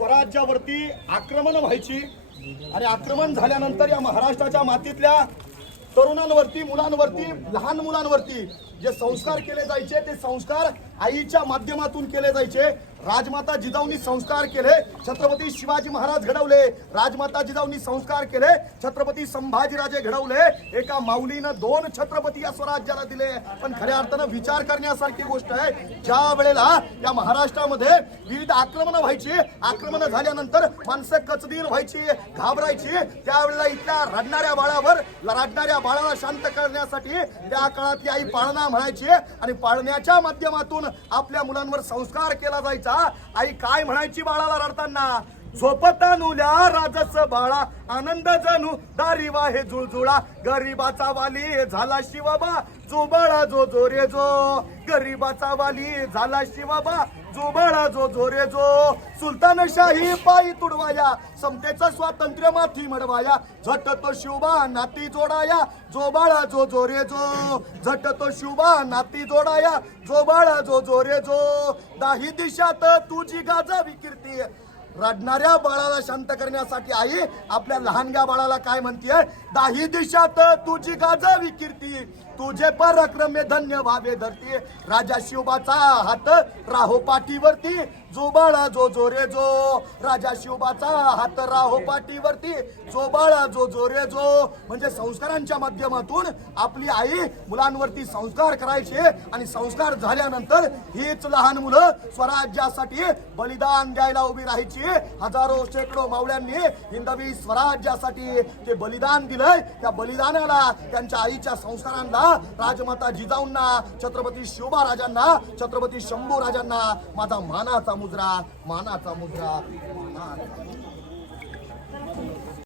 स्वराज्यावरती आक्रमण व्हायची आणि आक्रमण झाल्यानंतर या महाराष्ट्राच्या मातीतल्या तरुणांवरती, मुलांवरती, लहान मुलांवरती जे संस्कार केले जायचे ते संस्कार आईच्या माध्यमातून केले जायचे। राजमाता जिजाऊंनी संस्कार केले, छत्रपती शिवाजी महाराज घडवले, राजमाता जिजाऊंनी संस्कार केले, छत्रपती संभाजीराजे घडवले। एका माऊलीनं 2 छत्रपती या स्वराज्याला दिले। पण खऱ्या अर्थानं विचार करण्यासारखी गोष्ट आहे, ज्या वेळेला या महाराष्ट्रामध्ये विविध आक्रमण व्हायची, आक्रमण झाल्यानंतर माणसं कचदीर व्हायची, घाबरायची, त्यावेळेला इथल्या रडणाऱ्या बाळाला शांत करण्यासाठी त्या काळातली आई पाळणा म्हणायची आणि पाळण्याच्या माध्यमातून आपल्या मुलांवर संस्कार केला जायचा। आई काय म्हणायची बाळाला रडताना? झोपता नुल्या राजस बाळा, आनंद जणू दारी वाहे जुळजुळा, गरीबाचा वाली झाला शिवबा, जो बाळा जो जो रे जो, गरीबाचा वाली झाला शिवबा, जो बाळा जो जो रे जो, सुलतानशाही पायी तुडवाया, समतेचं स्वातंत्र्य माथी मडवाया, झट तो शिवबा नाती जोडाया, जो बाळा जो जो रे जो, झट तो शिवबा नाती जोडाया, जो बाळा जो जो रे जो, दाही दिशात तुझी गाजावी कीर्ती। रडणाऱ्या बाळाला शांत करण्यासाठी आई आपल्या लहानग्या बाळाला काय म्हणतीये? दाही दिशात तुझी गाजावी कीर्ती, तुझे पराक्रमे धन्य व्हावे धरती, राजा शिवबाचा हात राहो पाठीवरती, जो बाळा जो जो रे जो, राजा शिवबाचा हात राहो पाठीवरती, जो बाळा जो जो रे जो। म्हणजे संस्कारांच्या माध्यमातून आपली आई मुलांवरती संस्कार करायचे आणि संस्कार झाल्यानंतर हीच लहान मुलं स्वराज्यासाठी बलिदान द्यायला उभी राहायची। हजारो शेकडो मावळ्यांनी हिंदवी स्वराज्यासाठी ते बलिदान दिलंय। त्या बलिदानाला, त्यांच्या आईच्या संस्कारांना, राजमाता जिजाऊंना, छत्रपती शिवबा राजांना, छत्रपती शंभू राजांना माझा मानाचा मुजरा, मानाचा मुजरा, मानाचा